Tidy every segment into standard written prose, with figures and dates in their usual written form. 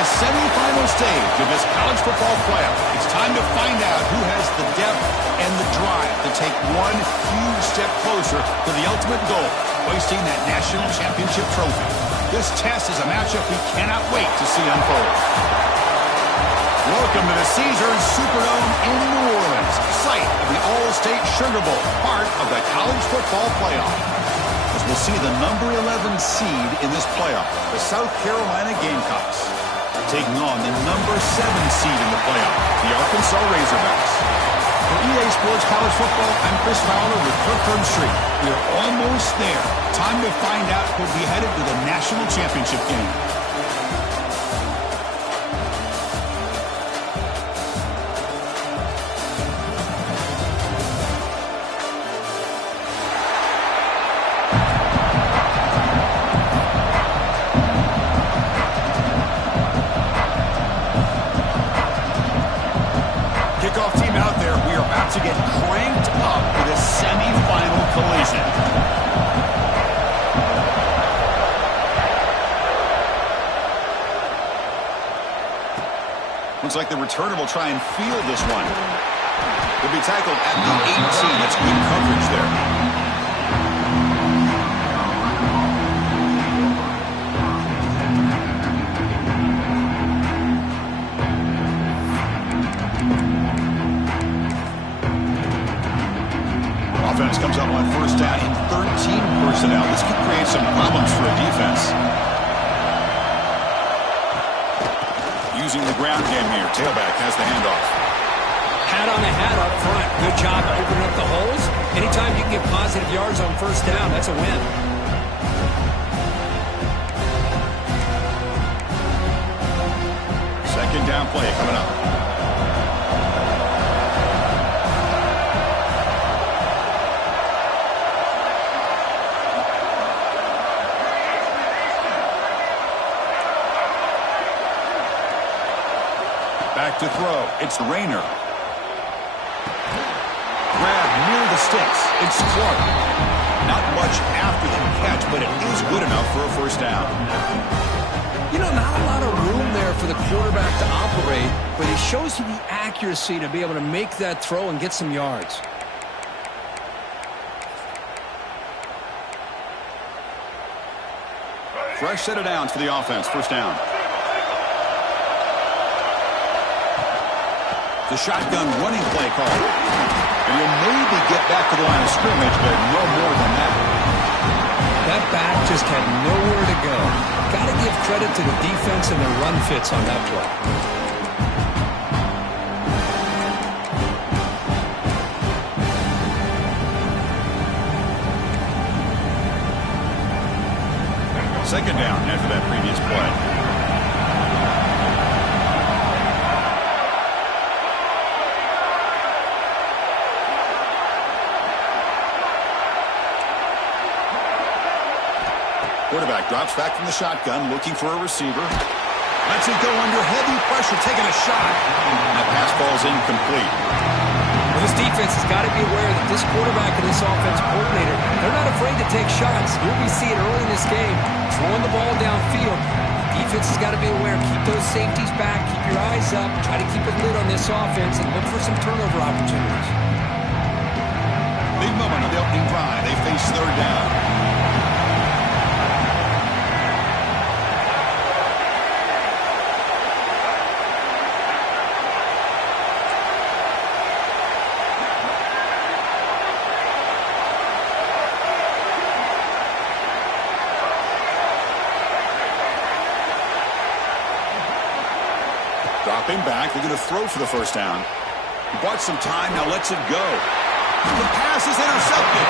the semifinal stage of this college football playoff. It's time to find out who has the depth and the drive to take one huge step closer to the ultimate goal, hoisting that national championship trophy. This test is a matchup we cannot wait to see unfold. Welcome to the Caesars Superdome in New Orleans, site of the All-State Sugar Bowl, part of the college football playoff. As we'll see the number 11 seed in this playoff, the South Carolina Gamecocks, taking on the number 7 seed in the playoff, the Arkansas Razorbacks. For EA Sports College Football, I'm Chris Fowler with Kirkland Street. We are almost there. Time to find out who'll be headed to the national championship game. Kickoff team out there. We are about to get cranked up for this semifinal collision. Looks like the returner will try and field this one. He'll be tackled at the 18. That's good coverage there. Offense comes up on first down in 13 personnel. This could create some problems for a defense. Using the ground game here. Tailback has the handoff. Hat on the hat up front. Good job opening up the holes. Anytime you can get positive yards on first down, that's a win. Second down play coming up. Back to throw. It's Rayner. Grab near the sticks. It's Clark. Not much after the catch, but it is good enough for a first down. You know, not a lot of room there for the quarterback to operate, but he shows you the accuracy to be able to make that throw and get some yards. Fresh set of downs for the offense. First down. The shotgun running play call. And he'll maybe get back to the line of scrimmage, but no more than that. That back just had nowhere to go. Got to give credit to the defense and their run fits on that play. Second down after that previous play. Quarterback drops back from the shotgun, looking for a receiver. Lets it go under heavy pressure, taking a shot. That pass falls incomplete. Well, this defense has got to be aware that this quarterback and this offensive coordinator, they're not afraid to take shots. You'll be seeing early in this game, throwing the ball downfield. The defense has got to be aware. Keep those safeties back. Keep your eyes up. Try to keep a lid on this offense and look for some turnover opportunities. Big moment on the opening drive. They face third down. Dropping back, they're going to throw for the first down. He bought some time, now lets it go. The pass is intercepted.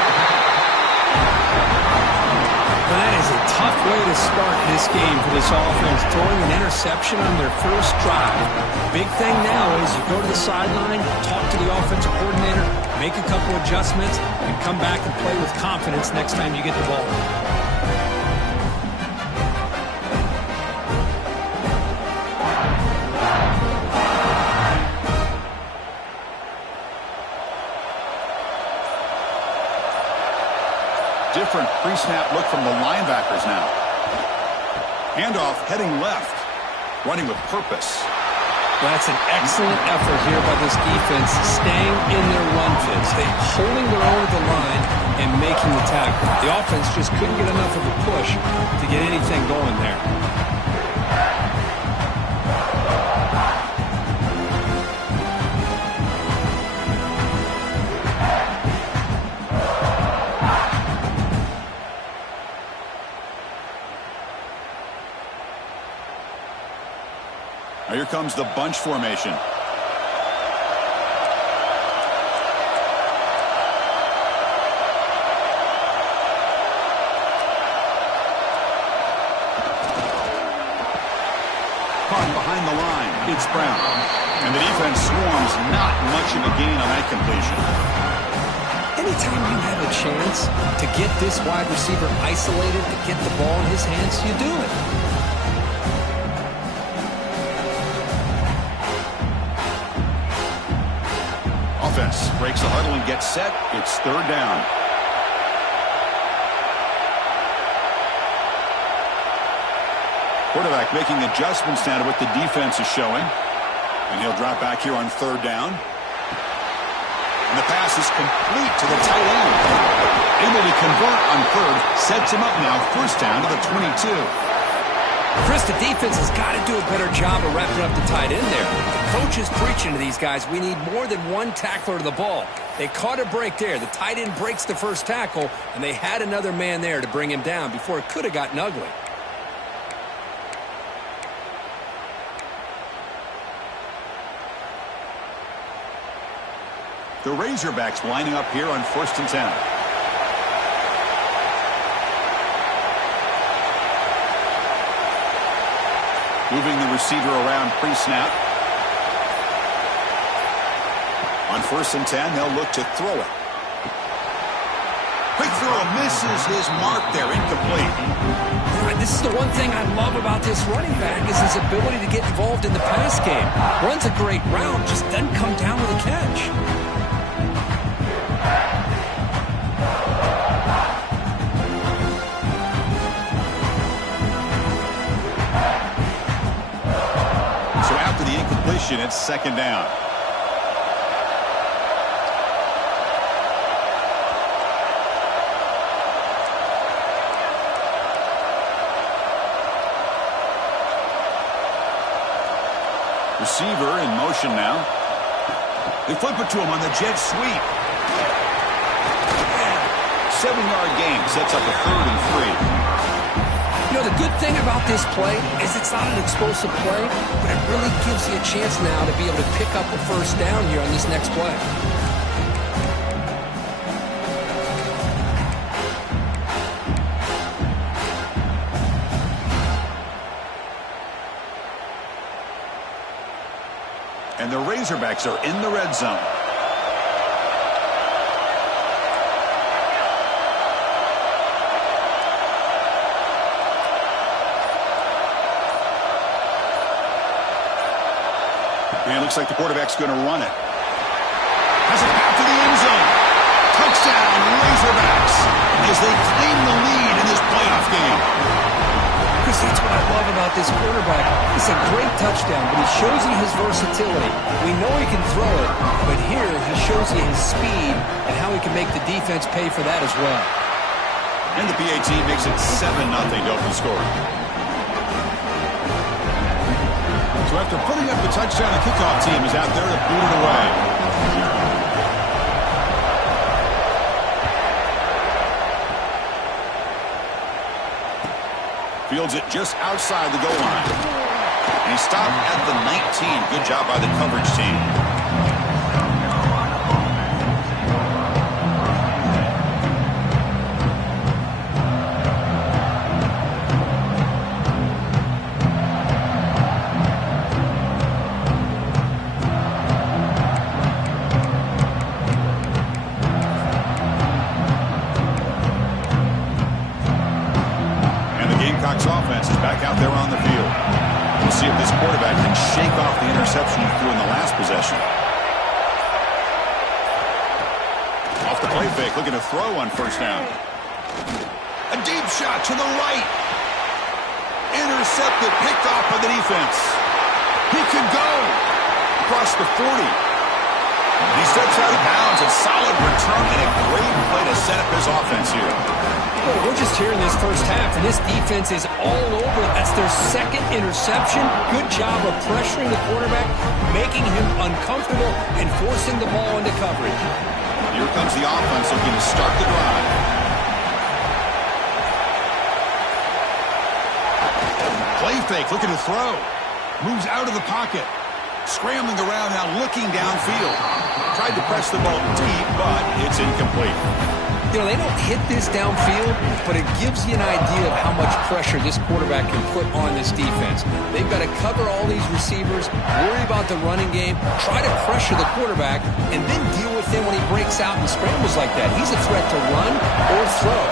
Well, that is a tough way to start this game for this offense, throwing an interception on their first drive. Big thing now is you go to the sideline, talk to the offensive coordinator, make a couple adjustments, and come back and play with confidence next time you get the ball. Different pre-snap look from the linebackers now. Handoff heading left. running with purpose. That's an excellent effort here by this defense, staying in their run fits. They're holding their own at the line and making the tackle. The offense just couldn't get enough of a push to get anything going there. Now here comes the bunch formation. Caught behind the line. It's Brown. And the defense swarms. Not much of a gain on that completion. Anytime you have a chance to get this wide receiver isolated, to get the ball in his hands, you do it. Offense breaks the huddle and gets set. It's third down. Quarterback making adjustments now to what the defense is showing. And he'll drop back here on third down. And the pass is complete to the tight end. Able to convert on third. Sets him up now. First down to the 22. Chris, the defense has got to do a better job of wrapping up the tight end there. The coach is preaching to these guys, we need more than one tackler to the ball. They caught a break there. The tight end breaks the first tackle, and they had another man there to bring him down before it could have gotten ugly. The Razorbacks lining up here on 1st and 10. Moving the receiver around pre-snap. On 1st and 10, they'll look to throw it. Quick throw, misses his mark there, incomplete. This is the one thing I love about this running back is his ability to get involved in the pass game. Runs a great route, just doesn't come down with a catch. It's second down. Receiver in motion now. They flip it to him on the jet sweep. 7-yard gain sets up a 3rd and 3. You know, the good thing about this play is it's not an explosive play, but it really gives you a chance now to be able to pick up a first down here on this next play. And the Razorbacks are in the red zone. And it looks like the quarterback's going to run it. Has it back to the end zone. Touchdown, Razorbacks, as they claim the lead in this playoff game. Chris, that's what I love about this quarterback. It's a great touchdown, but he shows you his versatility. We know he can throw it, but here he shows you his speed and how he can make the defense pay for that as well. And the PAT makes it 7-0 to open scoring. So after putting up the touchdown, the kickoff team is out there to boot it away. Fields it just outside the goal line. And he stopped at the 19. Good job by the coverage team. Offense is back out there on the field. We'll see if this quarterback can shake off the interception he threw in the last possession. Off the play fake, looking to throw on first down. A deep shot to the right. Intercepted, picked off by the defense. He can go across the 40. He steps out of bounds. A solid return and a great play to set up his offense here. Well, we're just here in this first half, and this defense is all over. That's their second interception. Good job of pressuring the quarterback, making him uncomfortable, and forcing the ball into coverage. Here comes the offense looking to start the drive. Play fake, looking to throw. Moves out of the pocket. Scrambling around now, looking downfield. Tried to press the ball deep, but it's incomplete. You know, they don't hit this downfield, but it gives you an idea of how much pressure this quarterback can put on this defense. They've got to cover all these receivers, worry about the running game, try to pressure the quarterback, and then deal with him when he breaks out and scrambles like that. He's a threat to run or throw.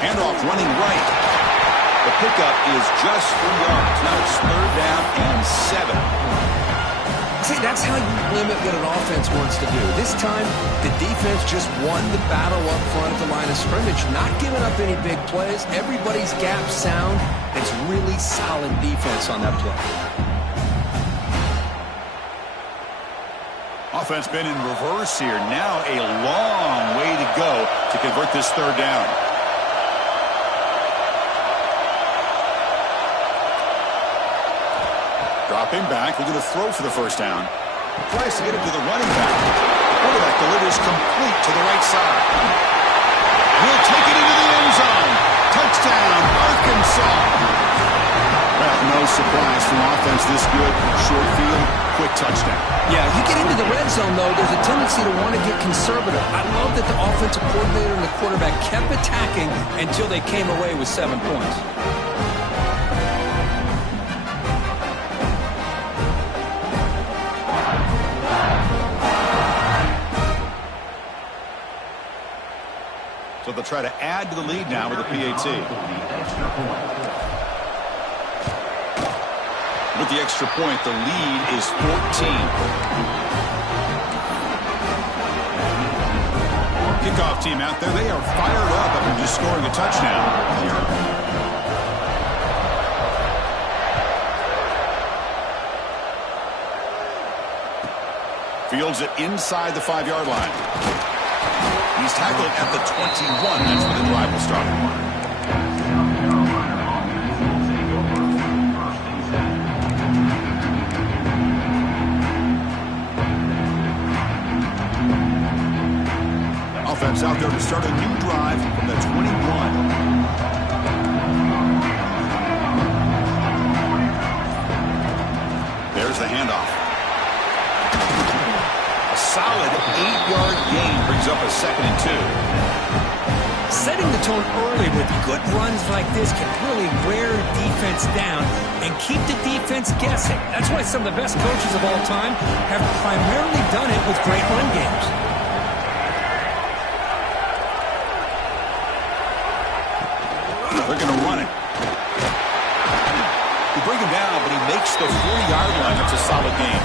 Handoff running right. The pickup is just 3 yards. Now it's 3rd down and 7. See, that's how you limit what an offense wants to do. This time, the defense just won the battle up front at the line of scrimmage, not giving up any big plays. Everybody's gap sound. It's really solid defense on that play. Offense been in reverse here. Now a long way to go to convert this 3rd down. Dropping back, looking to throw for the 1st down. Tries to get it to the running back. Quarterback delivers complete to the right side. He'll take it into the end zone. Touchdown, Arkansas. Well, no surprise from offense this good. Short field, quick touchdown. Yeah, you get into the red zone, though, there's a tendency to want to get conservative. I love that the offensive coordinator and the quarterback kept attacking until they came away with 7 points. So they'll try to add to the lead now with the PAT. With the extra point, the lead is 14. Kickoff team out there. They are fired up after just scoring a touchdown. Fields it inside the 5-yard line. He's tackled at the 21. That's where the drive will start. Offense out there to start a new drive from the 21. There's the handoff. A solid 8-yard gain brings up a 2nd and 2. Setting the tone early with good runs like this can really wear defense down and keep the defense guessing. That's why some of the best coaches of all time have primarily done it with great run games. They're going to run it. You bring him down, but he makes the 40-yard line. That's a solid gain.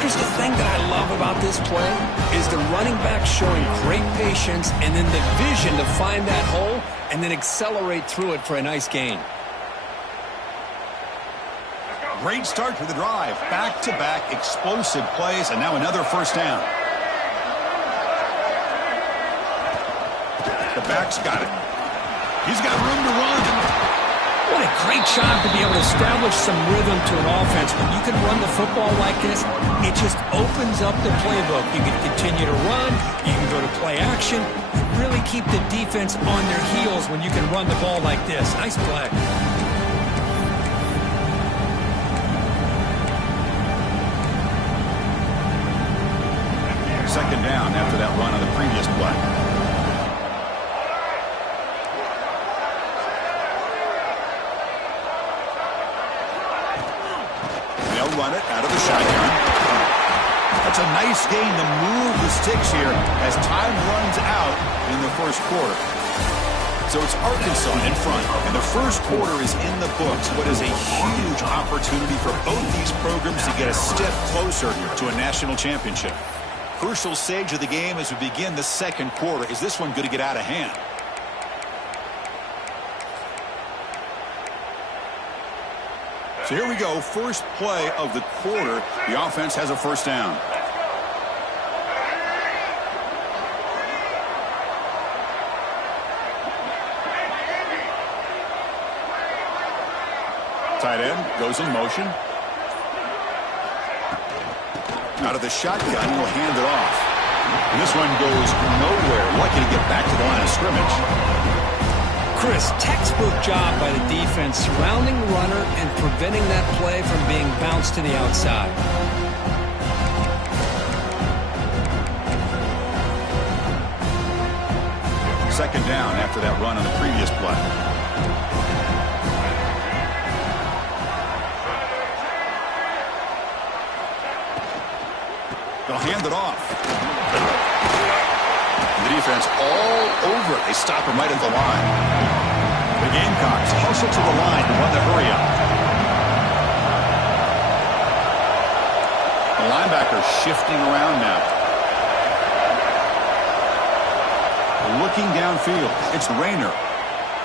Here's the thing that I love about this play is the running back showing great patience and then the vision to find that hole and then accelerate through it for a nice gain. Great start to the drive. Back-to-back explosive plays, and now another 1st down. The back's got it. He's got room to run. What a great job to be able to establish some rhythm to an offense. When you can run the football like this, it just opens up the playbook. You can continue to run. You can go to play action. You really keep the defense on their heels when you can run the ball like this. Nice play. 2nd down after that run on the previous play. Run it out of the shotgun. That's a nice gain to move the sticks here as time runs out in the 1st quarter. So it's Arkansas in front, and the 1st quarter is in the books. What is a huge opportunity for both these programs to get a step closer to a national championship. Crucial stage of the game as we begin the 2nd quarter. Is this one going to get out of hand? So here we go, first play of the quarter. The offense has a first down. Tight end goes in motion. Out of the shotgun, he'll hand it off. And this one goes nowhere. Lucky to get back to the line of scrimmage. Chris, textbook job by the defense surrounding the runner and preventing that play from being bounced to the outside. Second down after that run on the previous play. They'll hand it off. The defense all over it. They stop him right at the line. The Gamecocks hustle to the line to run the hurry up. The linebacker shifting around now. Looking downfield. It's Rayner.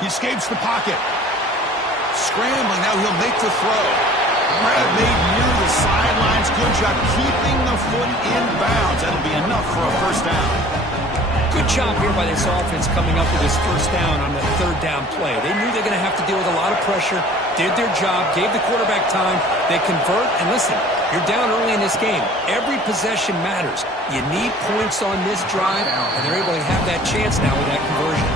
He escapes the pocket. Scrambling. Now he'll make the throw. Grab made near the sidelines. Good job keeping the foot in bounds. That'll be enough for a first down. Good job here by this offense coming up with this first down on the third down play. They knew they're going to have to deal with a lot of pressure, did their job, gave the quarterback time. They convert, and listen, you're down early in this game. Every possession matters. You need points on this drive, and they're able to have that chance now with that conversion.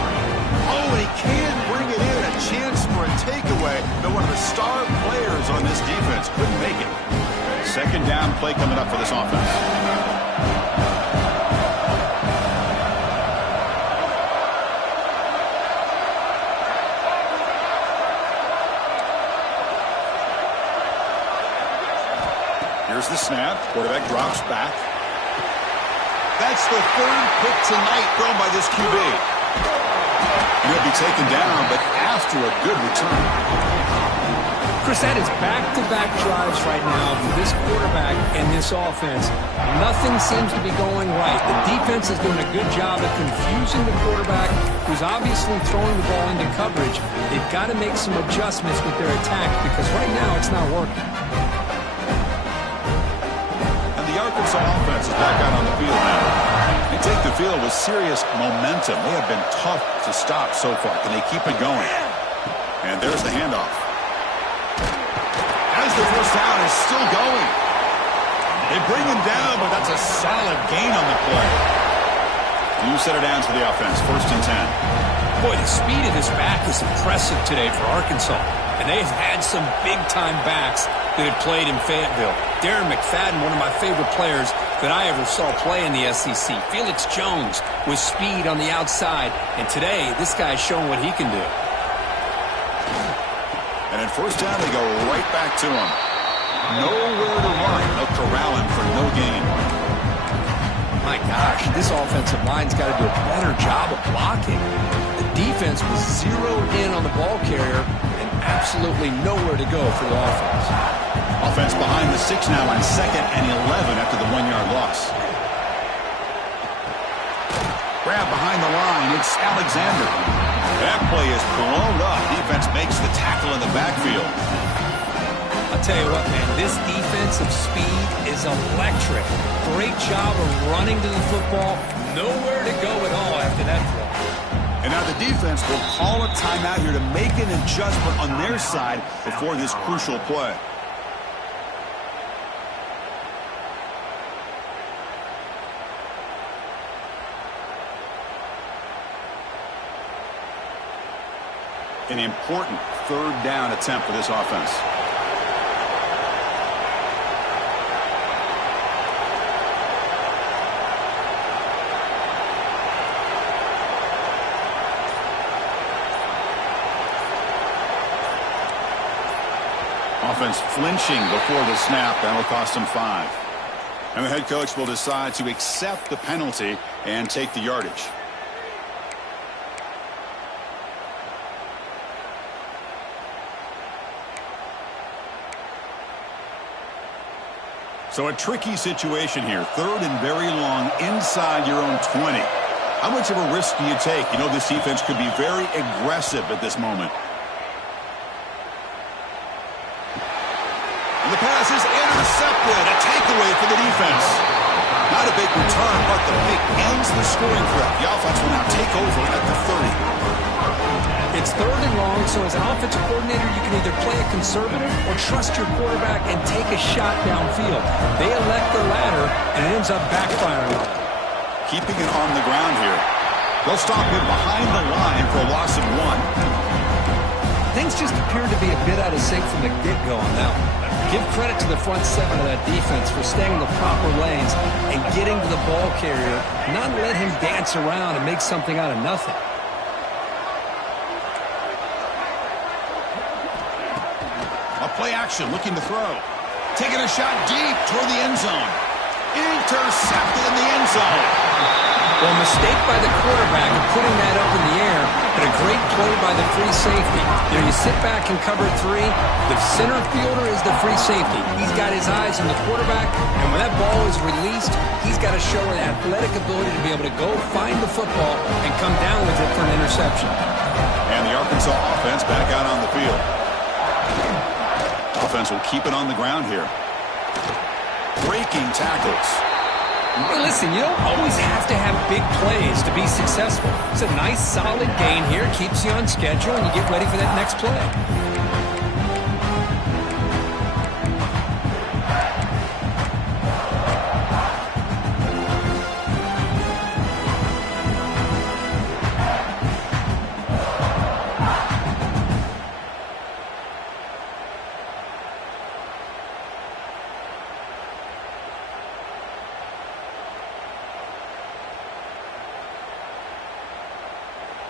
Oh, and he can bring it in. A chance for a takeaway. But one of the star players on this defense couldn't make it. Second down play coming up for this offense. Here's the snap. Quarterback drops back. That's the third pick tonight thrown by this QB. And he'll be taken down, but after a good return. Chris, that is back-to-back drives right now for this quarterback and this offense. Nothing seems to be going right. The defense is doing a good job of confusing the quarterback, who's obviously throwing the ball into coverage. They've got to make some adjustments with their attack because right now it's not working. Arkansas offense is back out on the field now. They take the field with serious momentum. They have been tough to stop so far. Can they keep it going? And there's the handoff. As the first down is still going. They bring him down, but that's a solid gain on the play. You set it down to the offense. First and 10. Boy, the speed of this back is impressive today for Arkansas. And they've had some big-time backs that have played in Fayetteville. Darren McFadden, one of my favorite players that I ever saw play in the SEC. Felix Jones with speed on the outside. And today, this guy's showing what he can do. And in first down, they go right back to him. Nowhere to run. They'll corral him for no gain. My gosh, this offensive line's got to do a better job of blocking. The defense was zeroed in on the ball carrier and absolutely nowhere to go for the offense. Offense behind the 6 now on 2nd and 11 after the 1-yard loss. Grab behind the line. It's Alexander. That play is blown up. Defense makes the tackle in the backfield. I'll tell you what, man, this defensive speed is electric. Great job of running to the football. Nowhere to go at all after that throw. And now the defense will call a timeout here to make an adjustment on their side before this crucial play. An important third down attempt for this offense. Offense flinching before the snap. That'll cost him 5. And the head coach will decide to accept the penalty and take the yardage. So a tricky situation here. Third and very long inside your own 20. How much of a risk do you take? You know this defense could be very aggressive at this moment. defense. Not a big return, but the pick ends the scoring threat. The offense will now take over at the 30. It's 3rd and long, so as an offensive coordinator, you can either play it conservative or trust your quarterback and take a shot downfield. They elect the latter, and it ends up backfiring on them. Keeping it on the ground here. They'll stop him behind the line for a loss of 1. Things just appeared to be a bit out of sync from the get-go on that one. Give credit to the front 7 of that defense for staying in the proper lanes and getting to the ball carrier, not let him dance around and make something out of nothing. A play action, looking to throw. Taking a shot deep toward the end zone. Intercepted in the end zone. Well, a mistake by the quarterback in putting that up in the air, but a great play by the free safety. You know, you sit back and cover 3. The center fielder is the free safety. He's got his eyes on the quarterback, and when that ball is released, he's got to show an athletic ability to be able to go find the football and come down with it for an interception. And the Arkansas offense back out on the field. Offense will keep it on the ground here. Breaking tackles. Hey, listen, you don't always have to have big plays to be successful. It's a nice, solid gain here. Keeps you on schedule, and you get ready for that next play.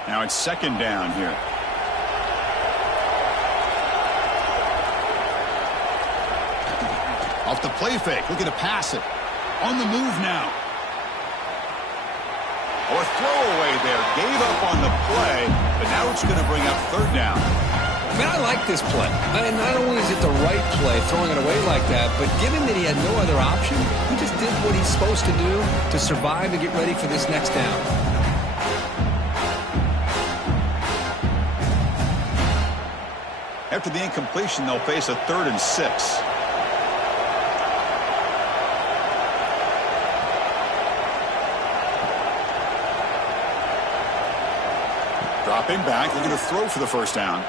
Now it's 2nd down here. Off the play fake, looking to pass it. On the move now. Oh, a throwaway there. Gave up on the play, but now it's going to bring up 3rd down. Man, I like this play. I mean, not only is it the right play, throwing it away like that, but given that he had no other option, he just did what he's supposed to do to survive and get ready for this next down. After the incompletion, they'll face a 3rd and 6. Dropping back, looking to throw for the 1st down.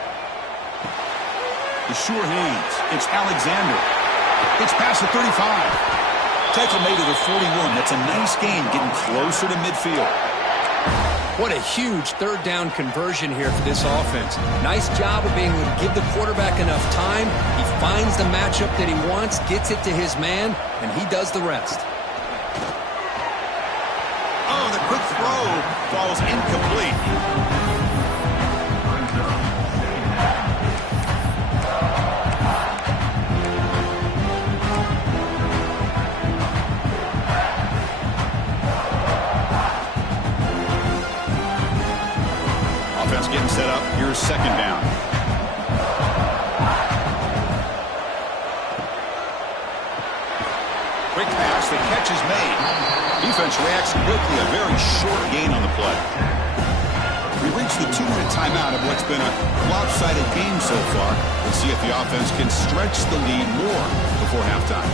The sure hands. It's Alexander. It's past the 35. Tackle made to the 41. That's a nice gain, getting closer to midfield. What a huge 3rd down conversion here for this offense. Nice job of being able to give the quarterback enough time. He finds the matchup that he wants, gets it to his man, and he does the rest. Oh, the quick throw falls incomplete. Getting set up. Here's 2nd down. Quick pass. The catch is made. Defense reacts quickly. A very short gain on the play. We reached the 2-minute timeout of what's been a lopsided game so far. Let's see if the offense can stretch the lead more before halftime.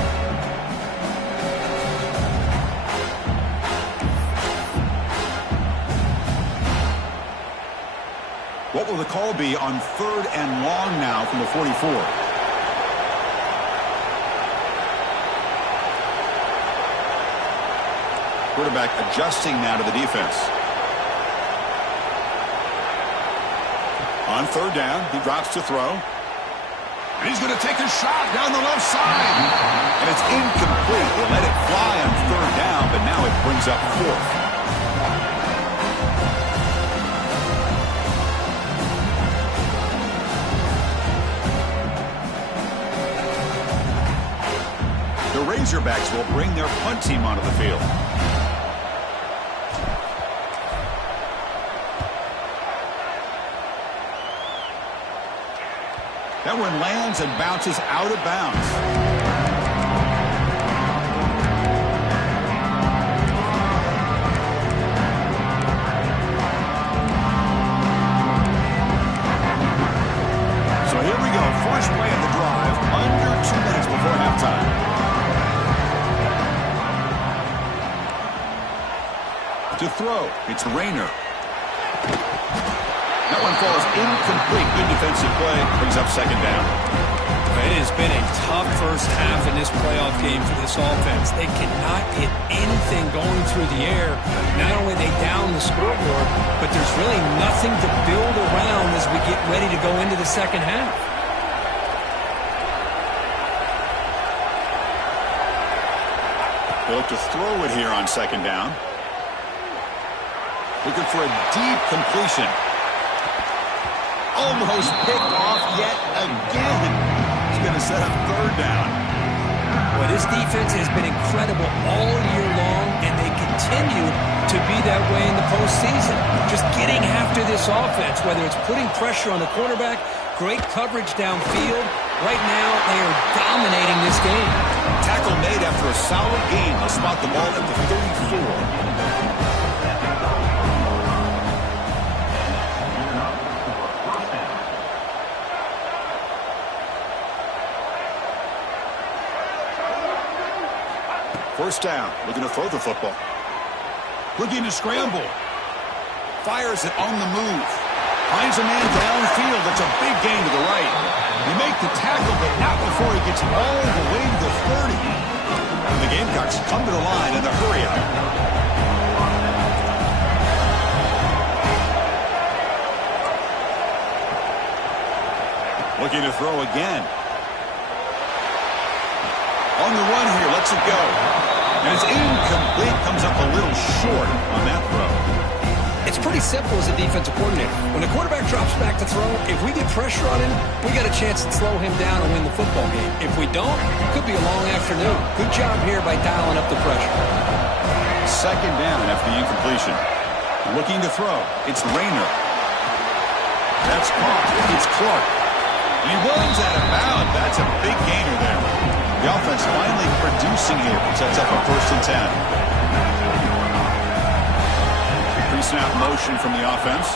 What will the call be on 3rd and long now from the 44? Quarterback adjusting now to the defense. On 3rd down, he drops to throw. And he's going to take a shot down the left side. And it's incomplete. They let it fly on 3rd down, but now it brings up 4th. The Razorbacks will bring their punt team onto the field. That one lands and bounces out of bounds. First play of the drive, under 2 minutes before halftime. To throw, it's Rayner. That one falls incomplete. Good defensive play. Brings up second down. It has been a tough first half in this playoff game for this offense. They cannot get anything going through the air. Not only are they down the scoreboard, but there's really nothing to build around as we get ready to go into the second half. They look to throw it here on second down. Looking for a deep completion. Almost picked off yet again. He's going to set up third down. Well, this defense has been incredible all year long, and they continue to be that way in the postseason. Just getting after this offense, whether it's putting pressure on the quarterback, great coverage downfield. Right now, they are dominating this game. Tackle made after a solid game. They'll spot the ball at the 34. First down, looking to throw the football. Looking to scramble. Fires it on the move. Finds a man downfield. That's a big gain to the right. You make the tackle, but not before he gets all the way to the 30. And the Gamecocks come to the line in a hurry up. Looking to throw again. On the run here, lets it go. And it's incomplete, comes up a little short on that throw. It's pretty simple as a defensive coordinator. When the quarterback drops back to throw, if we get pressure on him, we got a chance to slow him down and win the football game. If we don't, it could be a long afternoon. Good job here by dialing up the pressure. Second down after the incompletion. Looking to throw. It's Rayner. That's caught. It's Clark. And he runs out of bounds. That's a big gainer there. The offense finally producing here. Sets up a 1st and 10. Pre-snap motion from the offense.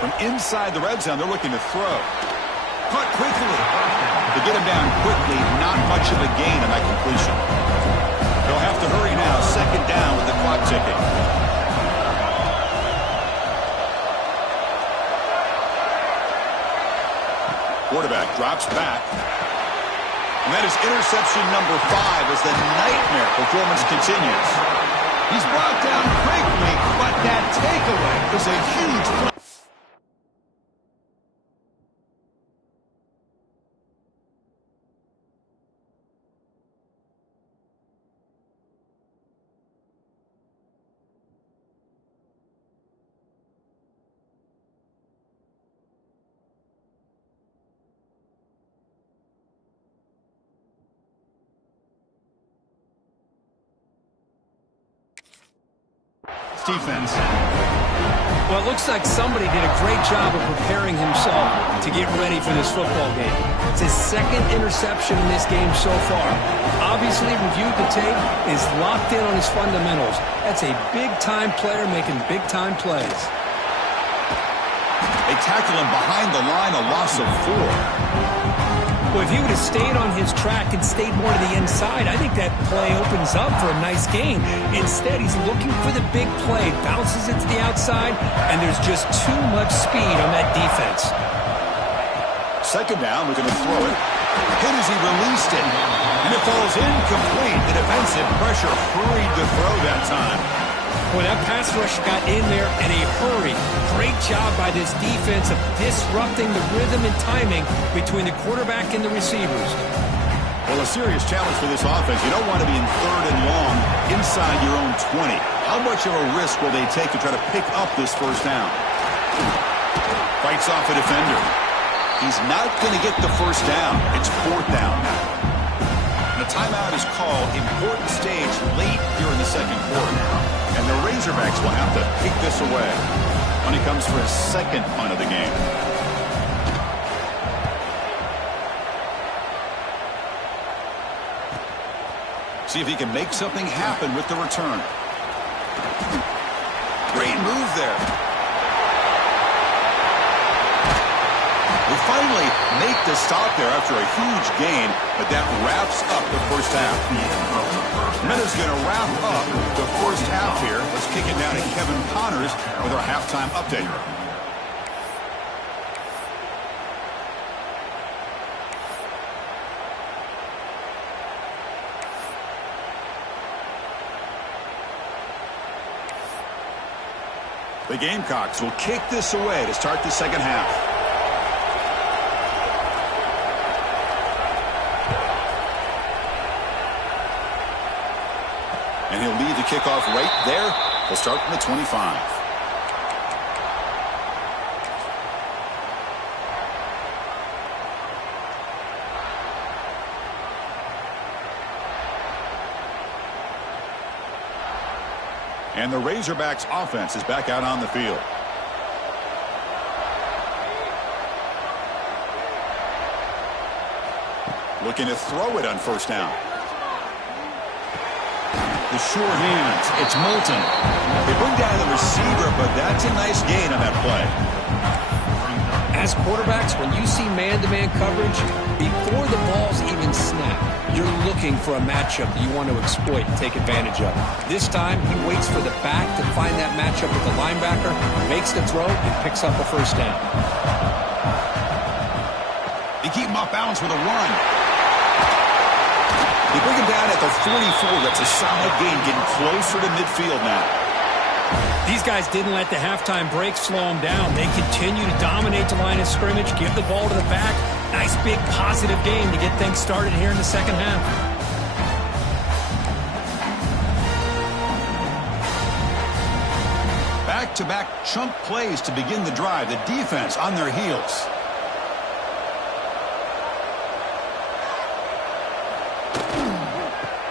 From inside the red zone, they're looking to throw. Caught quickly. To get him down quickly, not much of a gain on that completion. They'll have to hurry now. Second down with the clock ticking. Quarterback drops back. And that is interception number 5 as the nightmare performance continues. He's brought down quickly, but that takeaway is a huge play. Defense. Well, it looks like somebody did a great job of preparing himself to get ready for this football game. It's his 2nd interception in this game so far. Obviously reviewed the tape, is locked in on his fundamentals. That's a big-time player making big-time plays. They tackle him behind the line, a loss of 4. Well, if he would have stayed on his track and stayed more to the inside, I think that play opens up for a nice game. Instead, he's looking for the big play, bounces it to the outside, and there's just too much speed on that defense. Second down, we're going to throw it. Hit as he released it. And it falls incomplete. The defensive pressure hurried the throw that time. Well, that pass rush got in there in a hurry. Great job by this defense of disrupting the rhythm and timing between the quarterback and the receivers. Well, a serious challenge for this offense. You don't want to be in 3rd and long inside your own 20. How much of a risk will they take to try to pick up this first down? Fights off a defender. He's not going to get the first down. It's 4th down now. And the timeout is called. Important stage late here in the second quarter. And the Razorbacks will have to kick this away when he comes for his 2nd punt of the game. See if he can make something happen with the return. Great move there. They finally make the stop there after a huge gain, but that wraps up the first half. Minna's going to wrap up the first half here. Let's kick it down to Kevin Connors with our halftime update. The Gamecocks will kick this away to start the second half. And he'll lead the kickoff right there. He'll start from the 25. And the Razorbacks offense is back out on the field. Looking to throw it on first down. The sure hands. It's Moulton. They bring down the receiver, but that's a nice gain on that play. As quarterbacks, when you see man-to-man coverage, before the balls even snap, you're looking for a matchup that you want to exploit and take advantage of. This time, he waits for the back to find that matchup with the linebacker, makes the throw, and picks up the first down. They keep him off balance with a run. They bring him down at the 44. That's a solid gain, getting closer to midfield now. These guys didn't let the halftime break slow them down. They continue to dominate the line of scrimmage, give the ball to the back. Nice big positive game to get things started here in the second half. Back-to-back chunk plays to begin the drive. The defense on their heels.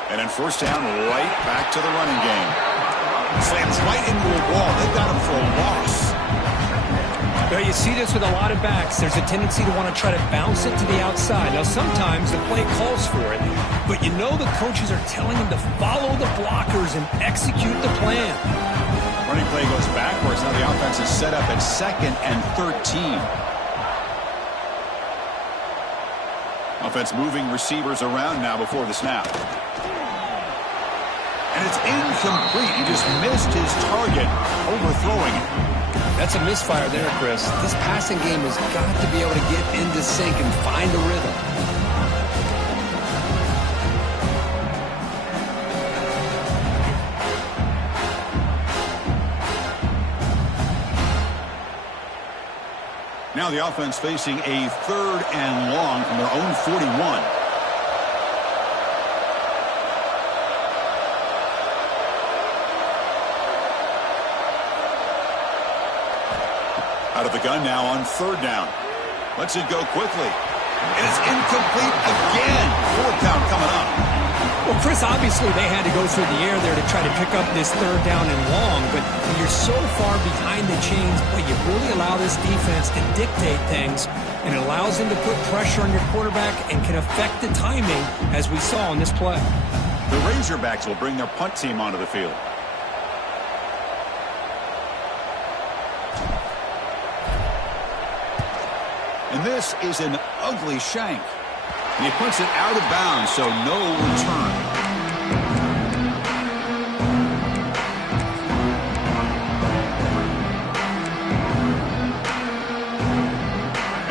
And then first down, right back to the running game. Slams right into a wall. They've got him for a loss. Well, you see this with a lot of backs. There's a tendency to want to try to bounce it to the outside. Now, sometimes the play calls for it, but you know the coaches are telling them to follow the blockers and execute the plan. Running play goes backwards. Now the offense is set up at 2nd and 13. Offense moving receivers around now before the snap. And it's incomplete. He just missed his target, overthrowing it. That's a misfire there, Chris. This passing game has got to be able to get into sync and find a rhythm. Now the offense facing a 3rd and long from their own 41. Out of the gun now on 3rd down. Lets it go quickly. And it's incomplete again. 4th down coming up. Well, Chris, obviously they had to go through the air there to try to pick up this 3rd down and long, but when you're so far behind the chains, but you really allow this defense to dictate things, and it allows them to put pressure on your quarterback and can affect the timing, as we saw in this play. The Razorbacks will bring their punt team onto the field. And this is an ugly shank. And he punts it out of bounds, so no return.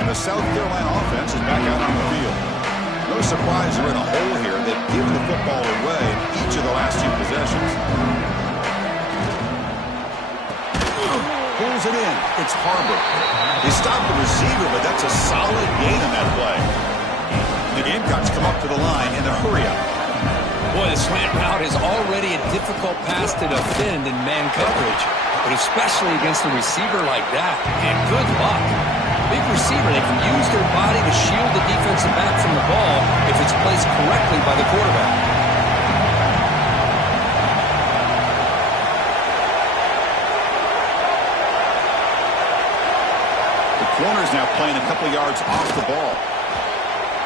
And the South Carolina offense is back out on the field. No surprise they're in a hole here. They've given the football away in each of the last 2 possessions. Pulls it in. It's Harbor. They stop the receiver, but that's a solid gain on that play. The Gamecocks come up to the line in a hurry-up. Boy, the slant route is already a difficult pass to defend in man coverage, but especially against a receiver like that. And good luck. Big receiver, they can use their body to shield the defensive back from the ball if it's placed correctly by the quarterback. Corner's now playing a couple yards off the ball.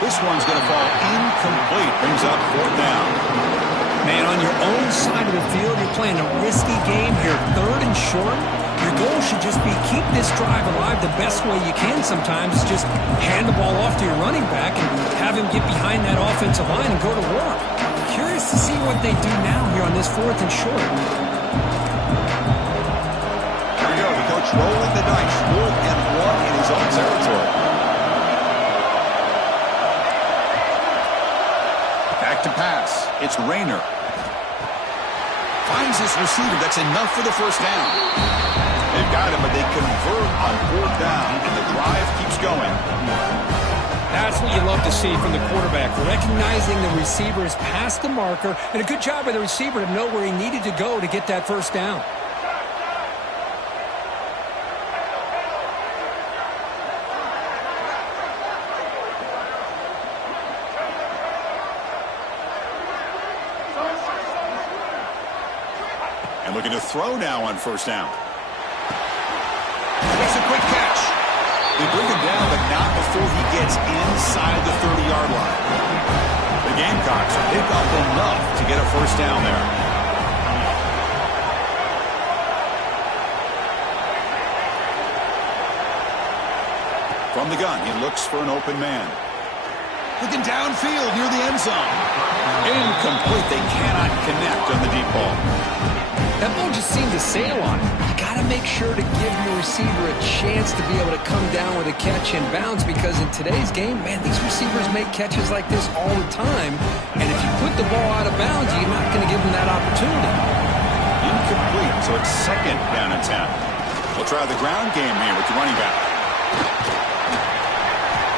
This one's going to fall incomplete. Brings up 4th down. on your own side of the field, you're playing a risky game here, 3rd and short. Your goal should just be keep this drive alive the best way you can sometimes. Just hand the ball off to your running back and have him get behind that offensive line and go to work. Curious to see what they do now here on this 4th and short. Here we go, the coach rolling the dice, 4th and 1 in his own territory. Back to pass. It's Rayner. Finds his receiver. That's enough for the first down. They've got him, but they convert on 4th down, and the drive keeps going. That's what you love to see from the quarterback, recognizing the receiver is past the marker, and a good job by the receiver to know where he needed to go to get that first down. And looking to throw now on 1st down. Makes a quick catch. They bring him down, but not before he gets inside the 30-yard line. The Gamecocks pick up enough to get a first down there. From the gun, he looks for an open man. Looking downfield near the end zone. Incomplete. They cannot connect on the deep ball. That ball just seemed to sail on it. You got to make sure to give your receiver a chance to be able to come down with a catch and bounce, because in today's game, man, these receivers make catches like this all the time. And if you put the ball out of bounds, you're not going to give them that opportunity. Incomplete, so it's 2nd down and 10. We'll try the ground game here with the running back.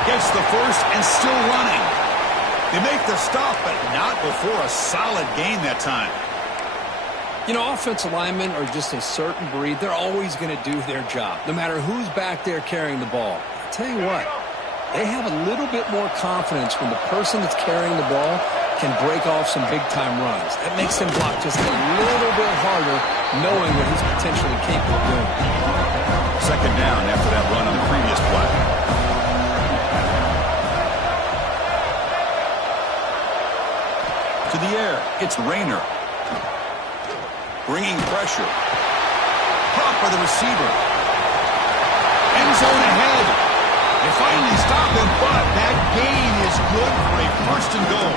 Gets the first and still running. They make the stop, but not before a solid gain that time. You know, offensive linemen are just a certain breed. They're always going to do their job, no matter who's back there carrying the ball. I'll tell you what, they have a little bit more confidence when the person that's carrying the ball can break off some big-time runs. That makes him block just a little bit harder, knowing what he's potentially capable of doing. 2nd down after that run on the previous play. To the air, it's Rayner. Bringing pressure. Caught by the receiver. End zone ahead. They finally stop him, but that gain is good for a 1st and goal.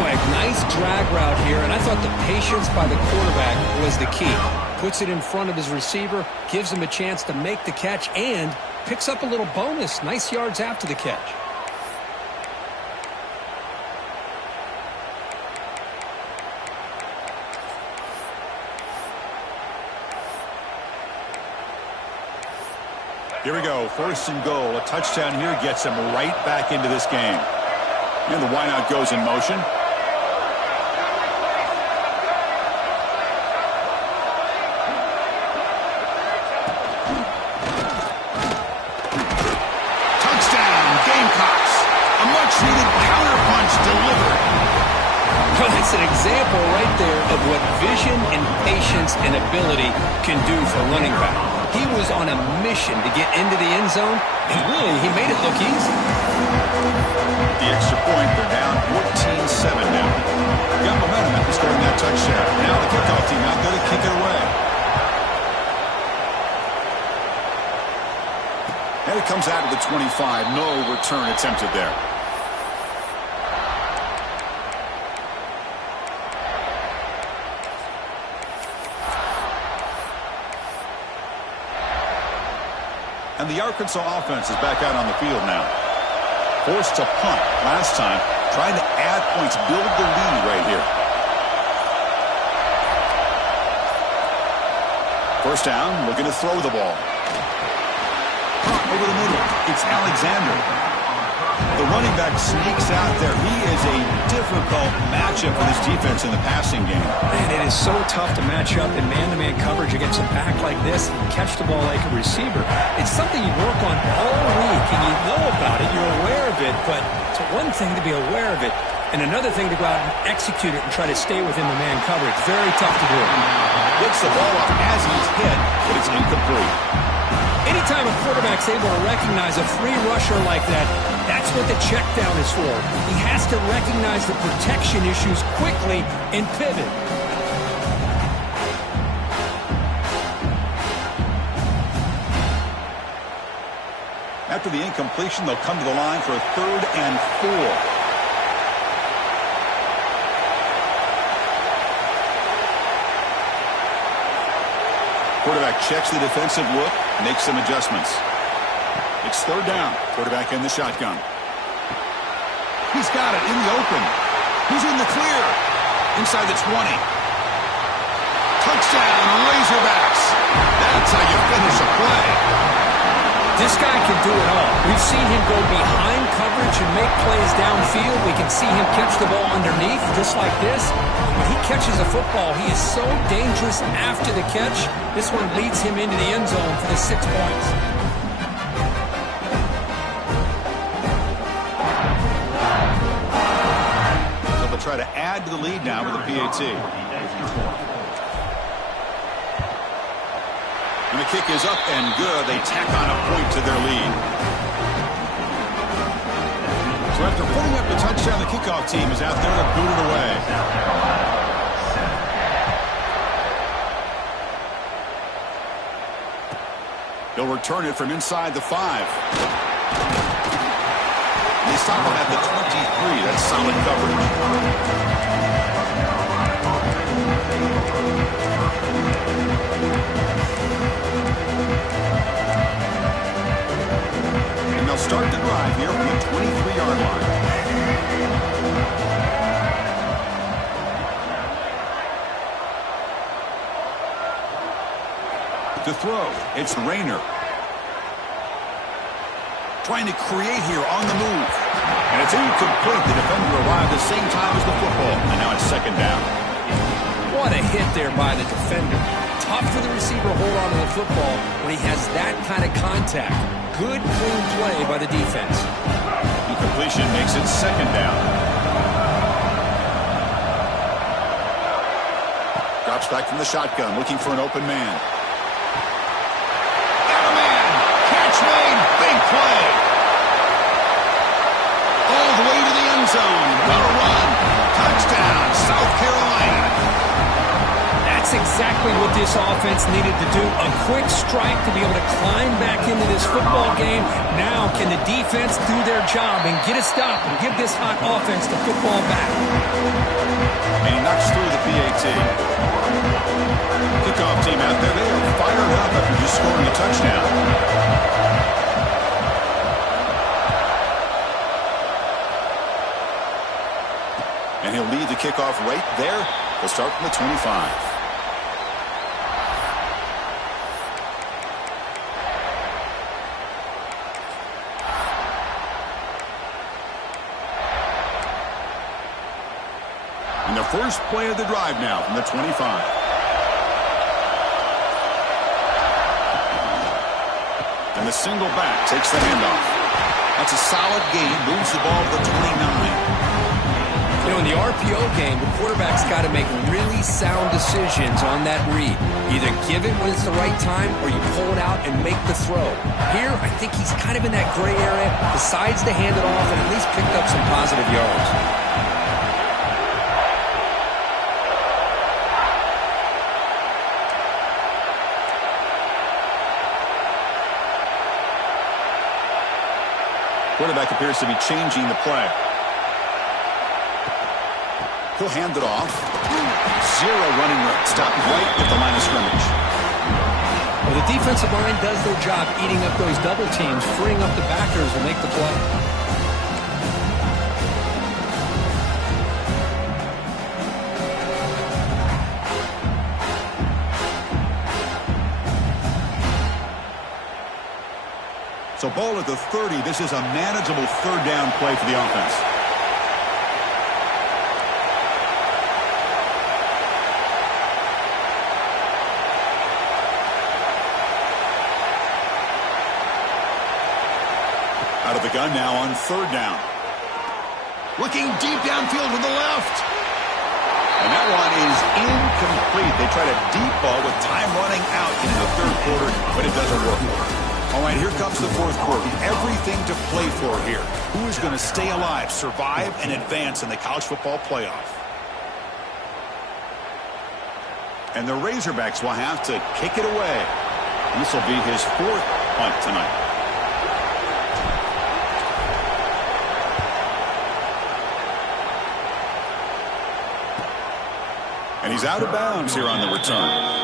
Boy, nice drag route here, and I thought the patience by the quarterback was the key. Puts it in front of his receiver, gives him a chance to make the catch, and picks up a little bonus. Nice yards after the catch. Here we go, 1st and goal. A touchdown here gets him right back into this game. And the wideout goes in motion. Touchdown, Gamecocks. A much-needed counterpunch delivered. Well, it's an example right there of what vision and patience and ability can do for a running back. He was on a mission to get into the end zone, and really, he made it look easy. The extra point, they're down 14-7 now. Got momentum after scoring that touchdown. Now the kickoff team out there to kick it away. And it comes out of the 25. No return attempted there. And the Arkansas offense is back out on the field now. Forced to punt last time, trying to add points, build the lead right here. 1st down, looking to throw the ball. Over the middle, it's Alexander. The running back sneaks out there. He is a difficult matchup for this defense in the passing game. Man, it is so tough to match up in man-to-man coverage against a back like this and catch the ball like a receiver. It's something you work on all week, and you know about it, you're aware of it, but it's one thing to be aware of it, and another thing to go out and execute it and try to stay within the man coverage. Very tough to do. Gets the ball off as he's hit, but it's incomplete. Anytime a quarterback's able to recognize a free rusher like that, that's what the check down is for. He has to recognize the protection issues quickly and pivot. After the incompletion, they'll come to the line for a 3rd and 4. Quarterback checks the defensive look, makes some adjustments. It's 3rd down. Quarterback in the shotgun. He's got it in the open. He's in the clear. Inside the 20. Touchdown, Razorbacks. That's how you finish a play. This guy can do it all. We've seen him go behind coverage and make plays downfield. We can see him catch the ball underneath, just like this. When he catches a football, he is so dangerous after the catch. This one leads him into the end zone for the 6 points. So they'll try to add to the lead now with a PAT. And the kick is up and good. They tack on a point to their lead. So after putting up the touchdown, the kickoff team is out there to boot it away. They'll return it from inside the 5. They stop him at the 23. That's solid coverage. And they'll start the drive here from the 23-yard line. To throw, it's Rayner. Trying to create here on the move. And it's incomplete. The defender arrived at the same time as the football. And now it's 2nd down. What a hit there by the defender. Tough for the receiver to hold on to the football when he has that kind of contact. Good, clean play by the defense. Incompletion makes it 2nd down. Drops back from the shotgun, looking for an open man. And a man! Catch made! Big play! All the way to the end zone. Well run. Touchdown, South Carolina. That's exactly what this offense needed to do. A quick strike to be able to climb back into this football game. Now can the defense do their job and get a stop and give this hot offense the football back? And he knocks through the PAT. Kickoff team out there, they are fired up after just scoring a touchdown. And he'll lead the kickoff right there. They'll start from the 25. And the first play of the drive now from the 25. And the single back takes the handoff. That's a solid gain. Moves the ball to the 29. You know, in the RPO game, the quarterback's got to make really sound decisions on that read. Either give it when it's the right time or you pull it out and make the throw. Here, I think he's kind of in that gray area, decides to hand it off and at least picked up some positive yards. Quarterback appears to be changing the play. He'll hand it off. 0 running room. Stopped right at the line of scrimmage. Well, the defensive line does their job eating up those double teams, freeing up the backers to make the play. So ball at the 30. This is a manageable 3rd down play for the offense. Out of the gun now on 3rd down. Looking deep downfield to the left. And that one is incomplete. They tried a deep ball with time running out in the 3rd quarter, but it doesn't work. All right, here comes the fourth quarter. Everything to play for here. Who is going to stay alive, survive, and advance in the college football playoff? And the Razorbacks will have to kick it away. This will be his fourth punt tonight. And he's out of bounds here on the return.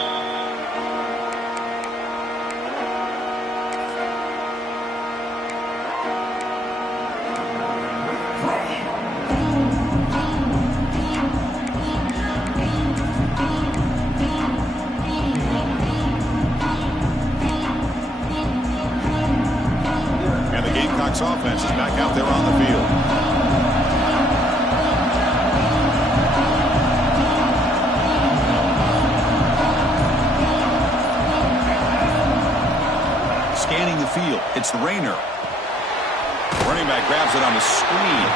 Offense is back out there on the field. Scanning the field, it's Rayner. Running back grabs it on the screen.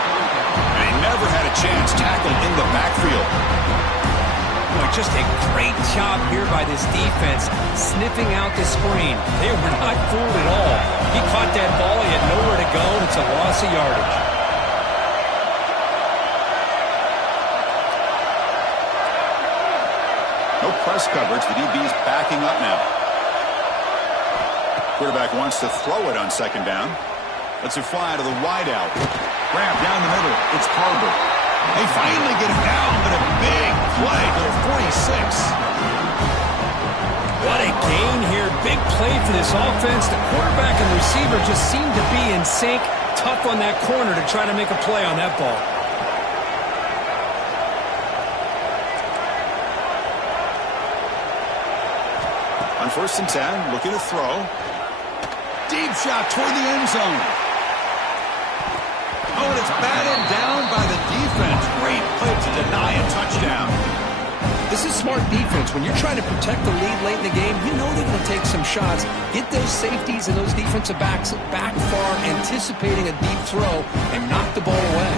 And he never had a chance tackled in the backfield. Boy, just a great job here by this defense, sniffing out the screen. They were not fooled at all. He caught that ball. He had nowhere to go. It's a loss of yardage. No press coverage. The DB's backing up now. Quarterback wants to throw it on second down. Lets it fly to the wideout. Grab down the middle. It's Harbor. They finally get him down, but a big play to the 46. What a gain here. Big play for this offense. The quarterback and receiver just seem to be in sync. Tough on that corner to try to make a play on that ball. On 1st and 10, looking to throw. Deep shot toward the end zone. Oh, and it's batted down by the defense. Great play to deny a touchdown. This is smart defense. When you're trying to protect the lead late in the game, you know they're going to take some shots. Get those safeties and those defensive backs back far, anticipating a deep throw, and knock the ball away.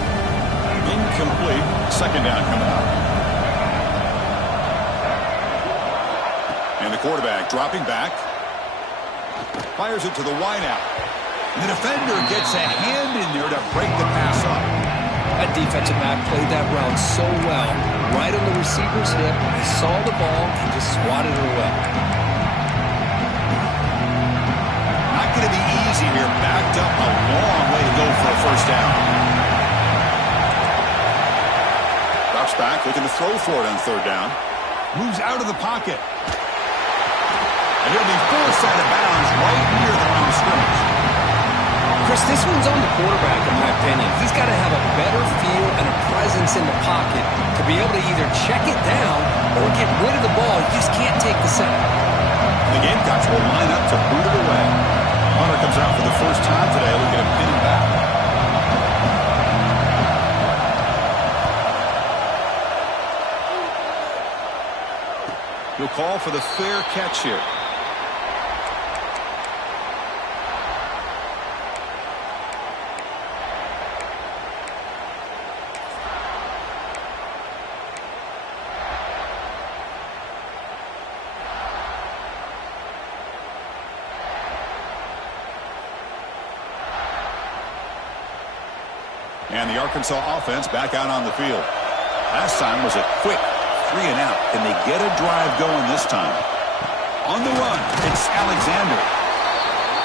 Incomplete. Second down coming up. And the quarterback dropping back. Fires it to the wideout. The defender gets a hand in there to break the pass up. That defensive back played that route so well. Right on the receiver's hip. He saw the ball and just swatted it away. Not going to be easy here. Backed up a long way to go for a first down. Drops back, looking to throw for it on third down. Moves out of the pocket. And he'll be forced out of bounds right near the line of scrimmage. Chris, this one's on the quarterback, in my opinion. He's got to have a better feel and a presence in the pocket to be able to either check it down or get rid of the ball. You just can't take the sack. The Gamecocks will line up to boot it away. Hunter comes out for the first time today, looking to pin him back. He'll call for the fair catch here. And the Arkansas offense back out on the field. Last time was a quick 3-and-out. Can they get a drive going this time? On the run, it's Alexander.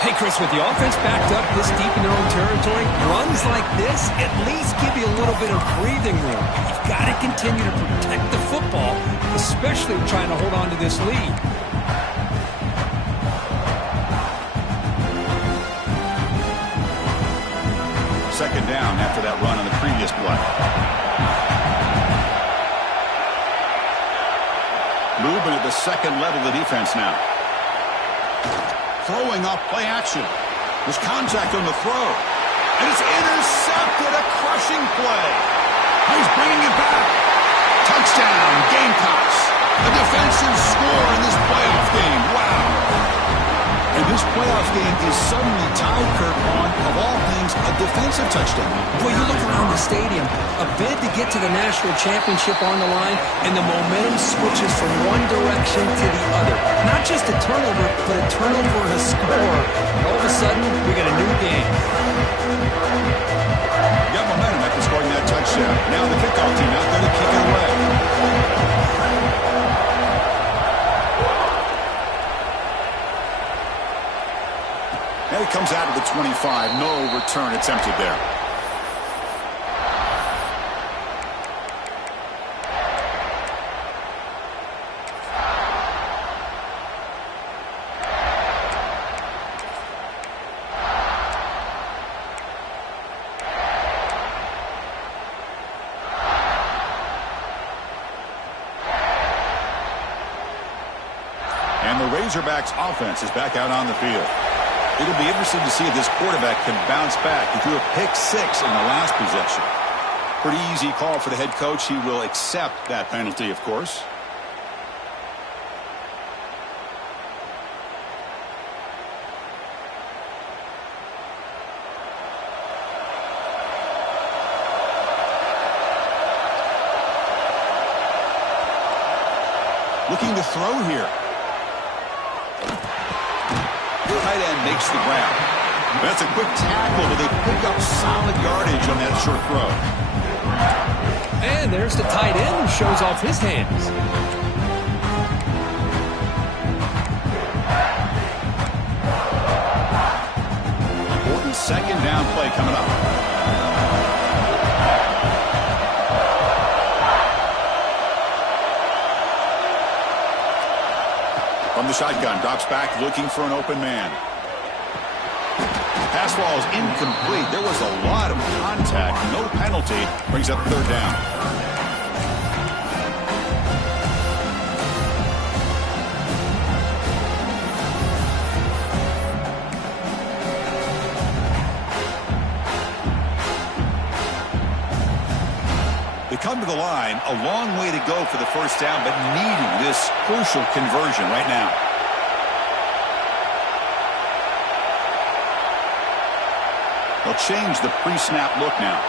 Hey, Chris, with the offense backed up this deep in their own territory, runs like this at least give you a little bit of breathing room. You've got to continue to protect the football, especially trying to hold on to this lead. Second down after that run on the previous play. Movement at the second level of the defense now. Throwing off play action. There's contact on the throw. And it's intercepted. A crushing play. He's bringing it back. Touchdown, Gamecocks. A defensive score in this playoff game. Wow. And this playoff game is suddenly tied, Kurt, on, of all things, a defensive touchdown. Well, you look around the stadium, a bid to get to the national championship on the line, and the momentum switches from one direction to the other. Not just a turnover, but a turnover and a score. And all of a sudden, we got a new game. Got momentum after scoring that touchdown. Now the kickoff team out there to kick it away. And it comes out of the 25. No return attempted there. And the Razorbacks offense is back out on the field. It'll be interesting to see if this quarterback can bounce back. He threw a pick-6 in the last possession. Pretty easy call for the head coach. He will accept that penalty, of course. Looking to throw here. Tight end makes the grab. That's a quick tackle, but they pick up solid yardage on that short throw. And there's the tight end who shows off his hands. Important second down play coming up. From the shotgun, drops back looking for an open man. Pass ball is incomplete. There was a lot of contact. No penalty. Brings up third down. They come to the line, a long way to go for the first down, but needing this crucial conversion right now. They'll change the pre-snap look now.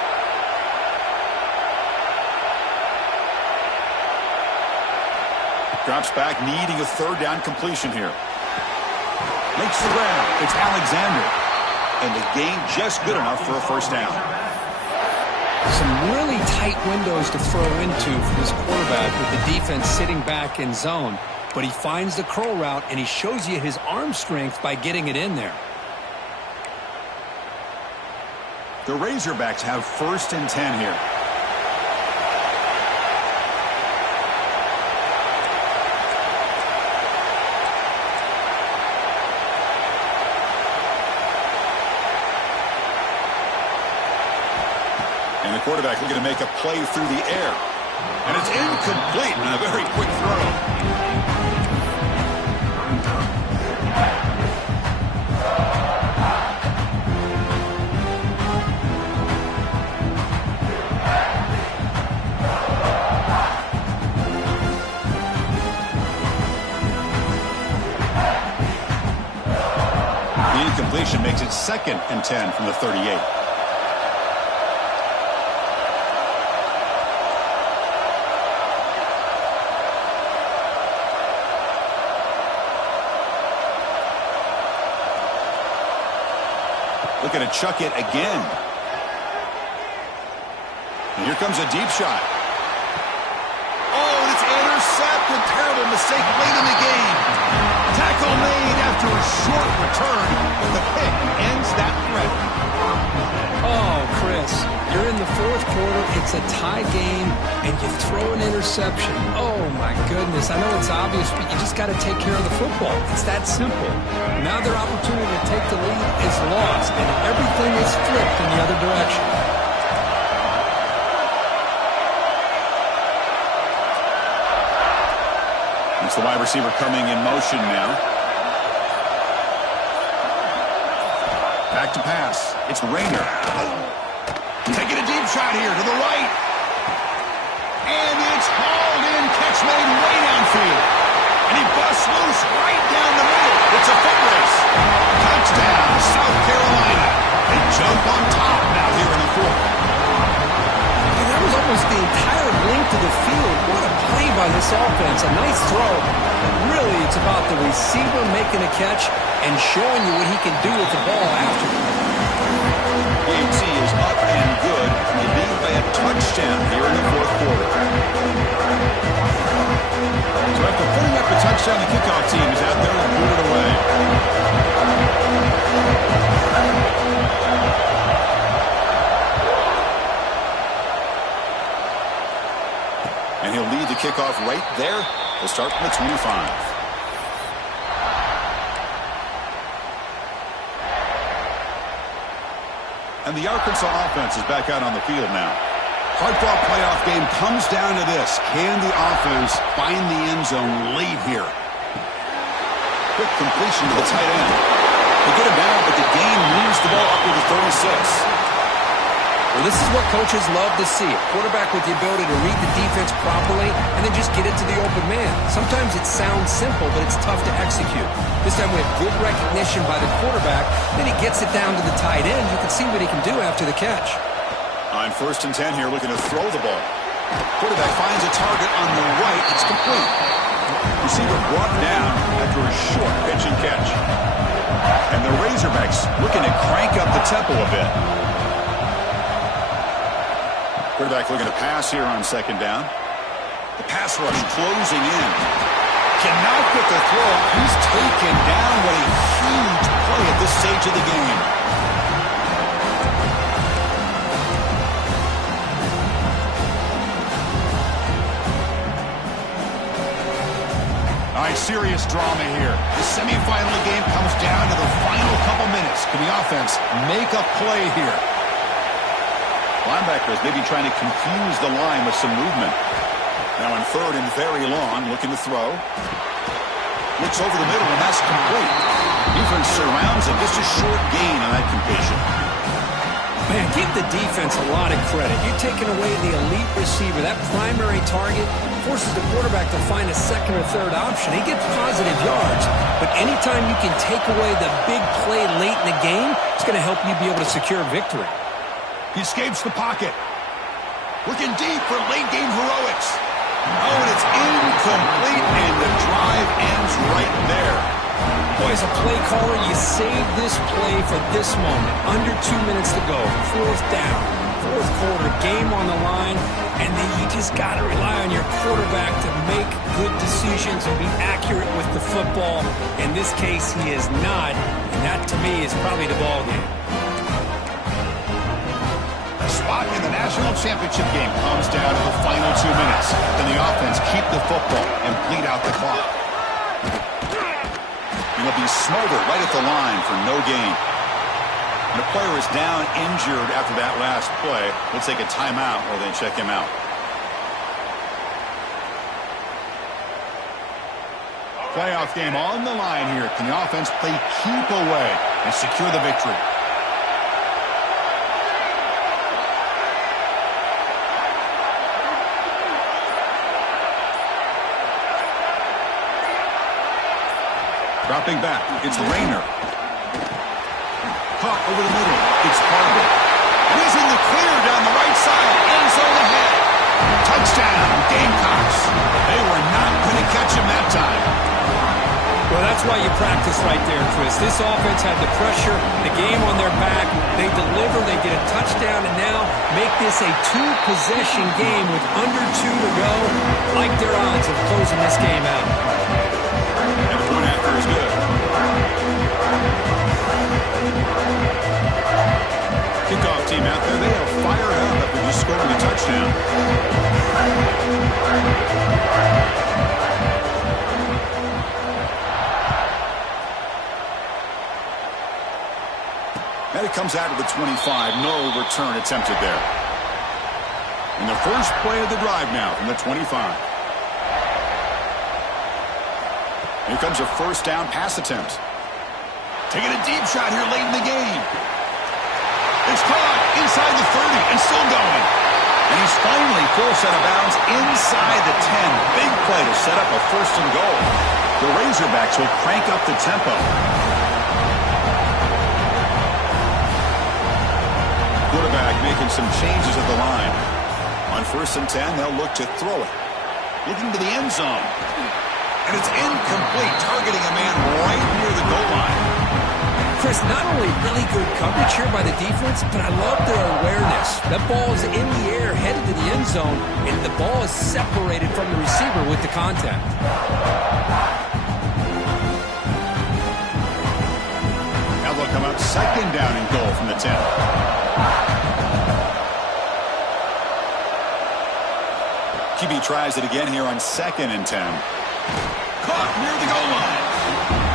Drops back, needing a third down completion here. Makes the grab. It's Alexander. And the gain just good enough for a first down. Some really tight windows to throw into for this quarterback with the defense sitting back in zone. But he finds the curl route, and he shows you his arm strength by getting it in there. The Razorbacks have 1st and 10 here. And the quarterback looking to make a play through the air. And it's incomplete on a very quick throw. The incompletion makes it 2nd and 10 from the 38. Looking to chuck it again. And here comes a deep shot. Oh, and it's intercepted. Terrible mistake late in the game. Tackle made after a short return, but the pick ends that threat. Oh, Chris, you're in the 4th quarter. It's a tie game, and you throw an interception. Oh, my goodness. I know it's obvious, but you just got to take care of the football. It's that simple. Now their opportunity to take the lead is lost, and everything is flipped in the other direction. It's the wide receiver coming in motion now. Back to pass. It's Rayner. Taking a deep shot here to the right. And it's hauled in. Catch made way downfield. And he busts loose right down the middle. It's a foot race. the field. What a play by this offense. A nice throw. But really, it's about the receiver making a catch and showing you what he can do with the ball after. PAT is up and good. They lead by a touchdown here in the fourth quarter. So after putting up a touchdown, the kickoff team is out there and booted away. And he'll lead the kickoff right there. They'll start from the 25. And the Arkansas offense is back out on the field now. Hard-fought playoff game comes down to this. Can the offense find the end zone late here? Quick completion to the tight end. They get him down, but the gain moves the ball up to the 36. Well, this is what coaches love to see. A quarterback with the ability to read the defense properly and then just get it to the open man. Sometimes it sounds simple, but it's tough to execute. This time we have good recognition by the quarterback. Then he gets it down to the tight end. You can see what he can do after the catch. On 1st and 10 here, looking to throw the ball. Quarterback finds a target on the right. It's complete. Receiver brought down after a short pitch and catch. And the Razorbacks looking to crank up the tempo a bit. Quarterback looking to pass here on 2nd down. The pass rush closing in. Cannot get the throw. He's taken down. What a huge play at this stage of the game. All right, serious drama here. The semifinal game comes down to the final couple minutes. Can the offense make a play here? Linebackers maybe trying to confuse the line with some movement. Now on 3rd and very long, looking to throw. Looks over the middle, and that's complete. Defense surrounds him. Just a short gain on that completion. Man, give the defense a lot of credit. You're taking away the elite receiver. That primary target forces the quarterback to find a 2nd or 3rd option. He gets positive yards, but anytime you can take away the big play late in the game, it's going to help you be able to secure victory. He escapes the pocket. Looking deep for late-game heroics. Oh, and it's incomplete, and the drive ends right there. Boy, as a play caller, you save this play for this moment. Under 2 minutes to go. 4th down. 4th quarter, game on the line, and then you just got to rely on your quarterback to make good decisions and be accurate with the football. In this case, he is not, and that, to me, is probably the ball game. Spot in the national championship game comes down to the final 2 minutes. Can the offense keep the football and bleed out the clock? And he'll be smothered right at the line for no gain. And the player is down injured after that last play. We'll take a timeout or then check him out. Playoff game on the line here. Can the offense play keep away and secure the victory? Dropping back, it's Rayner. Caught over the middle, it's Barber. And he's in the clear down the right side, end zone ahead. Touchdown, Gamecocks. They were not going to catch him that time. Well, that's why you practice right there, Chris. This offense had the pressure, the game on their back. They deliver, they get a touchdown, and now make this a 2-possession game with under 2 to go. Like their odds of closing this game out. And the point after is good. Kickoff team out there, they are fired up after just scoring a touchdown. And it comes out of the 25. No return attempted there. And the first play of the drive now from the 25. Here comes a 1st down pass attempt. Taking a deep shot here late in the game. It's caught inside the 30 and still going. And he's finally forced out of bounds inside the 10. Big play to set up a 1st and goal. The Razorbacks will crank up the tempo. Quarterback making some changes at the line. On 1st and 10, they'll look to throw it. Looking to the end zone. And it's incomplete, targeting a man right near the goal line. Chris, not only really good coverage here by the defense, but I love their awareness. That ball is in the air, headed to the end zone, and the ball is separated from the receiver with the contact. Now they'll come up 2nd down and goal from the 10. QB tries it again here on 2nd and 10. Caught near the goal line.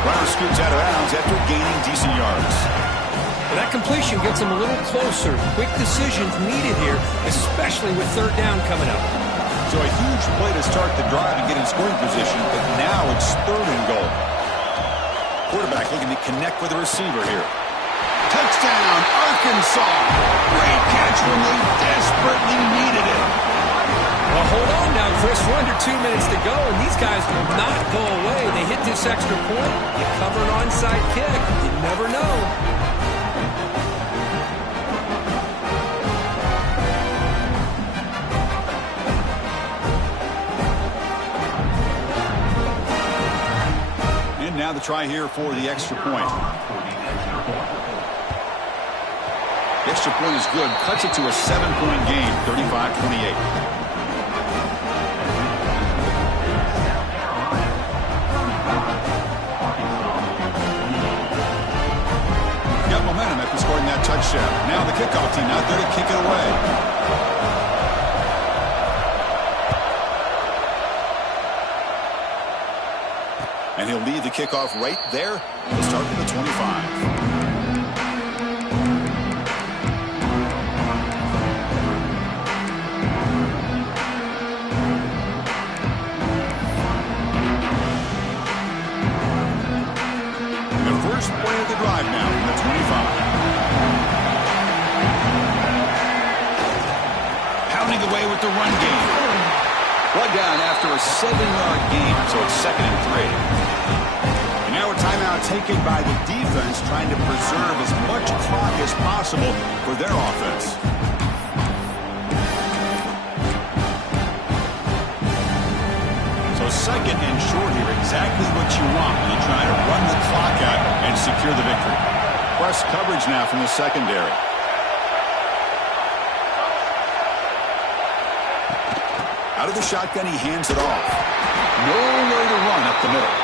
Runner scoots out of bounds after gaining decent yards. That completion gets him a little closer. Quick decisions needed here, especially with 3rd down coming up. So a huge play to start the drive and get in scoring position, but now it's 3rd and goal. Quarterback looking to connect with the receiver here. Touchdown, Arkansas. Great catch when they desperately needed it. Well, hold on now, Chris. We're under 2 minutes to go, and these guys will not go away. They hit this extra point. You cover an onside kick. You never know. And now the try here for the extra point. The extra point is good. Cuts it to a 7-point game, 35-28. Momentum after scoring that touchdown. Now the kickoff team out there to kick it away. And he'll lead the kickoff right there. He'll start from the 25. Drive now from the 25. Pounding away with the run game. One down after a 7-yard gain, so it's 2nd and 3. And now a timeout taken by the defense, trying to preserve as much clock as possible for their offense. So 2nd and short here, exactly what you want when you try to run the clock out and secure the victory. Press coverage now from the secondary. Out of the shotgun, he hands it off. Nowhere to run up the middle.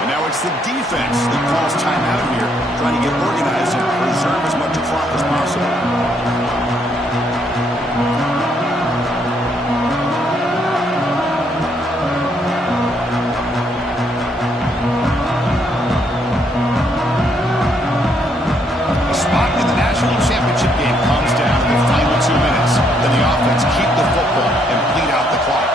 And now it's the defense that calls timeout here, trying to get organized and preserve as much clock as possible. Championship game comes down to the final 2 minutes. Then the offense keep the football and bleed out the clock.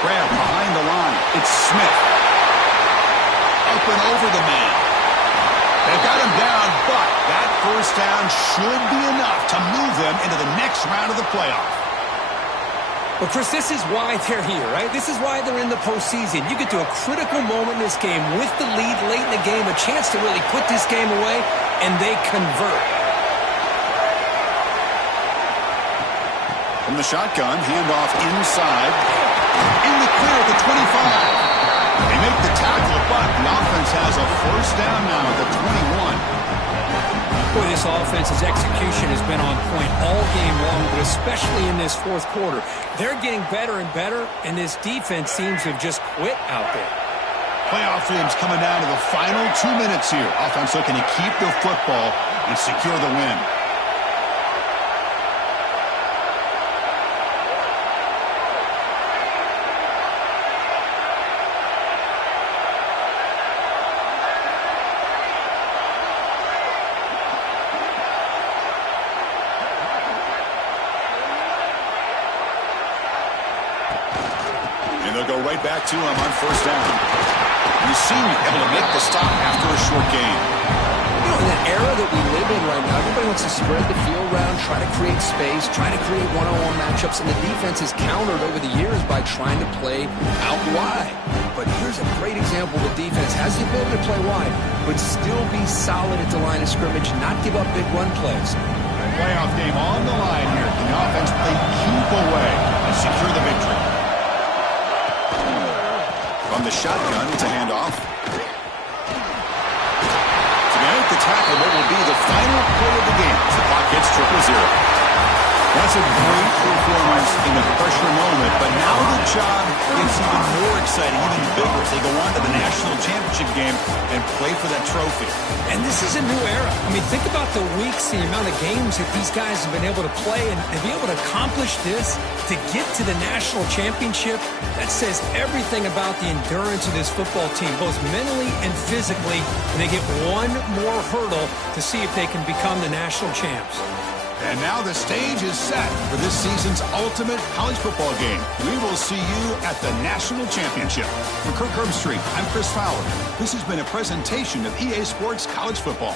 Grab behind the line. It's Smith. Up and over the man. They've got him down, but that 1st down should be enough to move them into the next round of the playoff. Well, Chris, this is why they're here, right? This is why they're in the postseason. You get to a critical moment in this game with the lead late in the game, a chance to really put this game away, and they convert. From the shotgun, handoff inside. In the clear at the 25. They make the tackle, but the offense has a 1st down now at the 21. Boy, this offense's execution has been on point all game long, but especially in this 4th quarter. They're getting better and better, and this defense seems to have just quit out there. Playoff games coming down to the final 2 minutes here. Offense looking to keep the football and secure the win. They'll go right back to him on 1st down. The senior able to make the stop after a short gain. You know, In that era that we live in right now, everybody wants to spread the field around, try to create space, try to create one-on-one matchups, and the defense has countered over the years by trying to play out wide. But here's a great example of defense has the ability to play wide, but still be solid at the line of scrimmage, not give up big run plays. Playoff game on the line here. Can the offense play keep away and secure the victory? From the shotgun, it's a handoff. The tackle, what will be the final play of the game as the clock hits 0-0. That's a great performance in the pressure moment, but now the job gets even more exciting, even bigger as they go on to the national championship game and play for that trophy. And this is a new era. I mean, think about the weeks, the amount of games that these guys have been able to play and be able to accomplish this, to get to the national championship. That says everything about the endurance of this football team, both mentally and physically, and they get one more hurdle to see if they can become the national champs. And now the stage is set for this season's ultimate college football game. We will see you at the national championship. For Kirk Herbstreit, I'm Chris Fowler. This has been a presentation of EA Sports College Football.